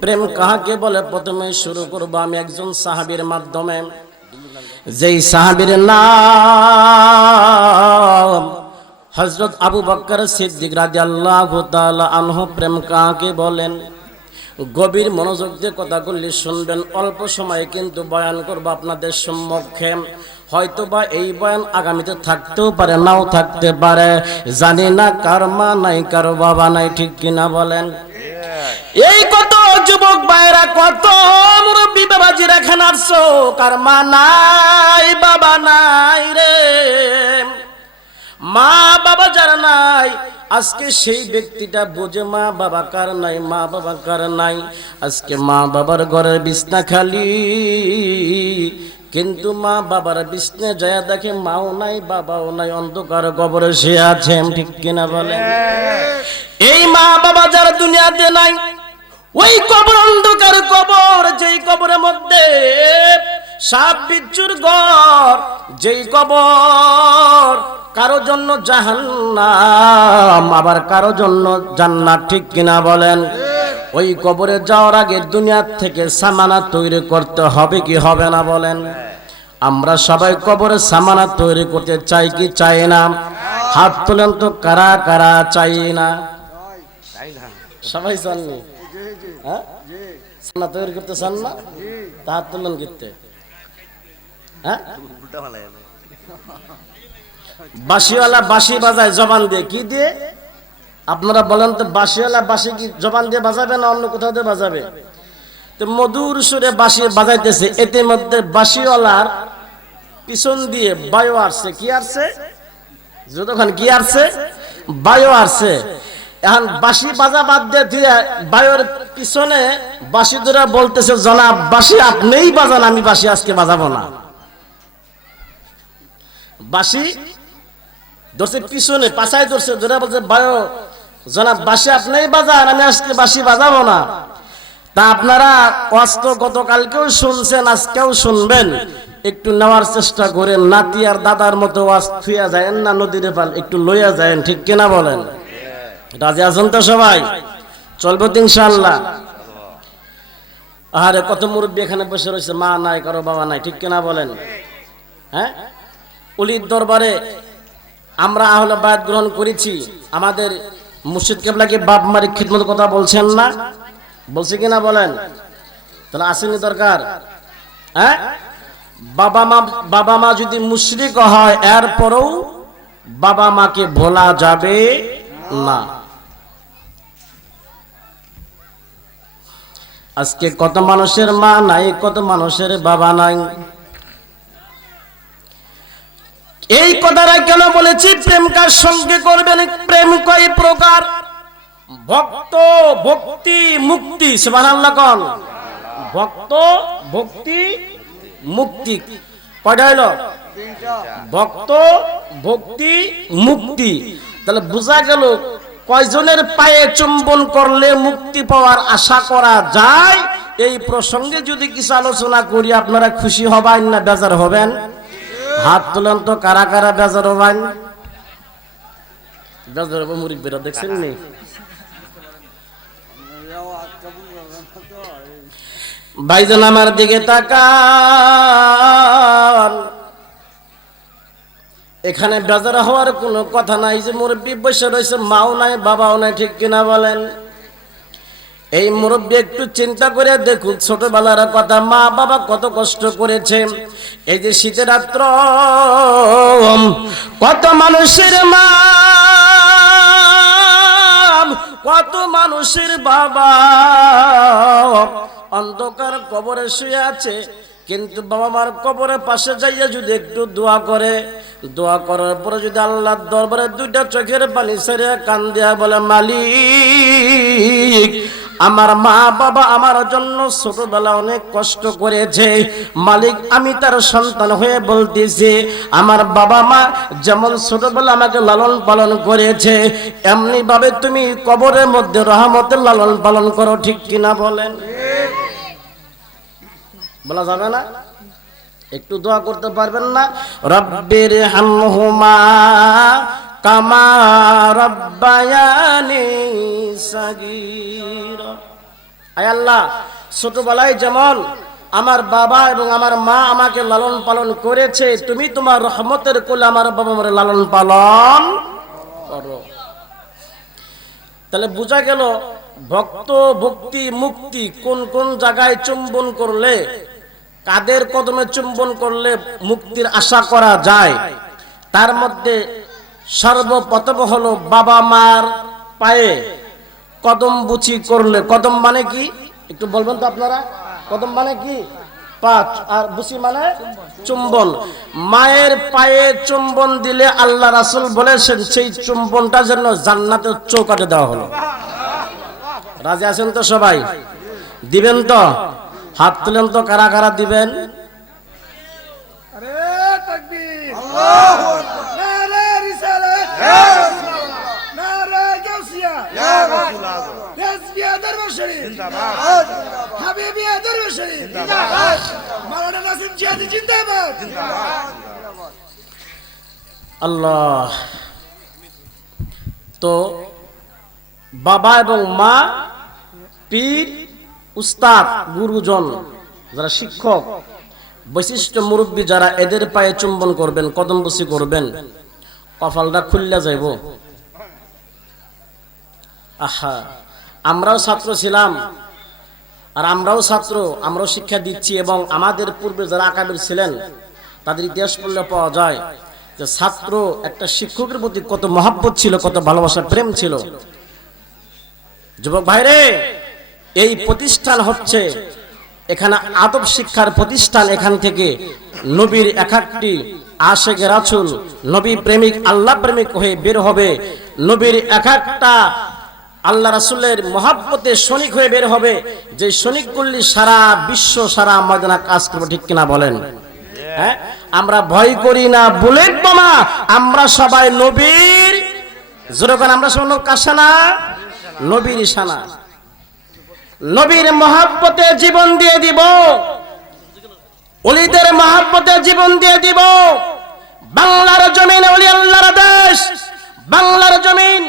প্রেম কাহাকে বলে? প্রথমে শুরু করব আমি একজন সাহাবীর মাধ্যমে। যেই সাহাবীর নাম হজরত আবু বক্কর সিদ্দিক রাদিয়াল্লাহু তাআলা আনহু প্রেম কাহাকে বলেন? গভীর মনোযোগ দিয়ে কথাগুলি শুনবেন। অল্প সময়ে কিন্তু বয়ান করব আপনাদের সম্মুখে। হয়তো বা এই বয়ান আগামীতে থাকতেও পারে, নাও থাকতে পারে। জানি না কার মা নাই, কারও বাবা নাই, ঠিক কিনা বলেন? এই কত যুবক ভাইরা কত মুরব্বী বাবাজিরা এখানে আসছো? কার মা নাই বাবা নাই রে। মা বাবা যারা নাই আজকে সেই ব্যক্তিটা বোঝে মা বাবা কার নাই মা বাবা কার নাই। আজকে মা বাবার ঘরের বিছনা খালি। কিন্তু মা বাবার বিছনে যায় দেখে মাও নাই বাবাও নাই অন্ধকার কবরে সে আছে ঠিক কিনা বলে এই মা বাবা যারা দুনিয়াতে নাই ওই কবর অন্ধকার কবর, যেই কবরের মধ্যে সাপ, বিচ্ছুর ঘর, যেই কবর কারও জন্য জাহান্নাম, আবার কারও জন্য জান্নাত, ঠিক কিনা বলেন? ওই কবরে যাওয়ার আগে দুনিয়ার থেকে সামানা তৈরি করতে হবে কি হবে না বলেন? আমরা সবাই কবরে সামানা তৈরি করতে চাই কি চাই না? হাত তোলেন তো কারা কারা চাই না? সবাই চাননি হ্যাঁ? তৈরি করতে হ্যাঁ? বাজায় জবান দিয়ে কি দিয়ে? আপনারা বলেন তো, বাঁশিওয়ালা বাঁশি কি জবান দিয়ে বাজাবে না অন্য কোথাও দিয়ে বাজাবে? তো মধুর সুরে বাঁশি বাজাইতেছে, এতে মধ্যে বাঁশিওয়ালার পিছন দিয়ে বায়ু আসছে। কি আসছে? যতক্ষণ কি আসছে? বায়ু আসছে। এখন বাঁশি বাজা বাদ দিয়ে দিয়ে বায়ুর পিছনে বাঁশি ধরে বলতেছে, জনাব, বাঁশি আপনিই বাজান, আমি বাঁশি আজকে বাজাবো না। বাঁশি ধরছে পিছনে পাশায় ধরছে, ধরে বলছে, বায়ু, জনাব বাসি আপনিই বাজান, আমি আজকে বাসি বাজাবো না। তা আপনারা অস্ত গতকালকেও শুনছেন, আজকেও শুনবেন। একটু নেওয়ার চেষ্টা করেন, নাতি আর দাদার মতো ওয়াজ থুইয়া যায় না, নদীর পাল একটু লইয়া যায় ঠিক কিনা বলেন? রাজি আছেন তো সবাই? চলবো তো ইনশাল্লাহ আরে কত মুরব্বী এখানে বসে রয়েছে? মা নাই, কারও বাবা নাই, ঠিক কিনা বলেন? হ্যাঁ? অলির দরবারে আমরা আহলে বায়াত গ্রহণ করেছি। আমাদের মুর্শিদ কেবলাকে বাপ মারি খিদমত কথা বলছেন না? বলছে কিনা বলেন? তাহলে আসেনি দরকার। হ্যাঁ? বাবা মা বাবা মা যদি মুশরিক হয়, এরপরেও বাবা মাকে ভোলা যাবে না। আজকে কত মানুষের মা নাই, কত মানুষের বাবা নাই। এই কথাটা কেন বলেছি? প্রেম কার সঙ্গে করবেন? প্রেম কয় প্রকার? ভক্ত ভক্তি মুক্তি, সুবহানাল্লাহ ভক্ত ভক্তি মুক্তি। কয়টা ভক্ত ভক্তি মুক্তি। তাহলে বোঝা গেল কয়জনের পায়ে চুম্বন করলে মুক্তি পাওয়ার আশা করা যায়? এই প্রসঙ্গে যদি কিছু আলোচনা করি, আপনারা খুশি হবেন না বেজার হবেন? হাত তুলেন তো, কারা কারা বেজার হবেন? ভাইজান আমার দিকে তাকান। এখানে বেজার হওয়ার কোনো কথা নাই যে মুরব্বী বসে রয়েছে, মাও নাই, বাবাও নাই, ঠিক কিনা বলেন? এই মুরব্বী একটু চিন্তা করে দেখুন ছোটবেলার কথা মা বাবা কত কষ্ট করেছে। এই যে শীতের রাত্র, কত মানুষের মা কত মানুষের বাবা, অন্ধকার কবরে শুয়ে আছে। কিন্তু বাবা মার কবরের পাশে যাইয়া যদি একটু দোয়া করে, দোয়া করার পরে যদি আল্লাহর দরবারে দুইটা চোখের পানি সেরে কান দেয়া বলে, মালিক, আমার মা বাবা আমার জন্য ছোটবেলা অনেক কষ্ট করেছে। মালিক, আমি তার সন্তান হয়ে বলতেছি, আমার বাবা মা যেমন ছোটবেলা আমাকে লালন পালন করেছে, এমনিভাবে তুমি কবরের মধ্যে রহমতের লালন পালন করো, ঠিক কিনা বলেন? বলা যাবে না? একটু দোয়া করতে পারবেন না? রব্বির হামহুমা কামা রব্বায়ানি সাগীরা। আয় আল্লাহ, ছোটবেলায় যেমন আমার বাবা এবং আমার মা আমাকে লালন পালন করেছে, তুমি তোমার রহমতের কোলে আমার বাবা মারে লালন পালন করো। তাহলে বোঝা গেল, ভক্ত, ভক্তি, মুক্তি কোন কোন জায়গায় চুম্বন করলে কাদের কদমে চুম্বন করলে মুক্তির আশা করা যায়? তার মধ্যে সর্বপ্রথম হলো বাবা মার পায়ে কদম বুচি করলে, কদম মানে কি? একটু বলবেন তো আপনারা? কদম মানে কি? পাঁচ, আর বুচি মানে চুম্বন। মায়ের পায়ে চুম্বন দিলে আল্লাহ রাসুল বলেছেন, সেই চুম্বনটা যেন জান্নাতের চৌকাটে দেওয়া হলো। রাজি আছেন তো সবাই? দিবেন তো? হাত তুলেন তো কারা কারা দিবেন? আল্লাহ। তো বাবা এবং মা পীর উস্তাদ, গুরুজন, যারা শিক্ষক, বৈশিষ্ট্য মুরব্বী যারা এদের পায়ে চুম্বন করবেন, কদম বসি করবেন, কপালটা খুললে যাইব। আহা, আমরাও ছাত্র ছিলাম, আর আমরাও ছাত্র, আমরাও শিক্ষা দিচ্ছি এবং আমাদের পূর্বে যারা আকাবের ছিলেন, তাদের ইতিহাস পড়লে পাওয়া যায় যে ছাত্র একটা শিক্ষকের প্রতি কত মহাব্বত ছিল, কত ভালোবাসা, প্রেম ছিল। যুবক ভাইরে এই প্রতিষ্ঠান হচ্ছে এখানে আদব শিক্ষার প্রতিষ্ঠান এখান থেকে নবীর এক একটি আশেখ রাসুল, নবী প্রেমিক, আল্লাহ প্রেমিক হয়ে বের হবে। নবীর এক একটা আল্লাহ রাসুলের মহাব্বতে শনিক হয়ে বের হবে। যে শনিকগুলি সারা বিশ্ব, সারা ময়দানা কাজ করবে, ঠিক কিনা বলেন? হ্যাঁ? আমরা ভয় করি না বুলেট বোমা আমরা সবাই নবীর যেরকম আমরা সবাই কাসানা নবীর ইশানা নবীর মহাব্বতে জীবন দিয়ে দিব। অলিদের মহাব্বতে জীবন দিয়ে দিব। বাংলার জমিন অলি আল্লাহর দেশ বাংলার জমিন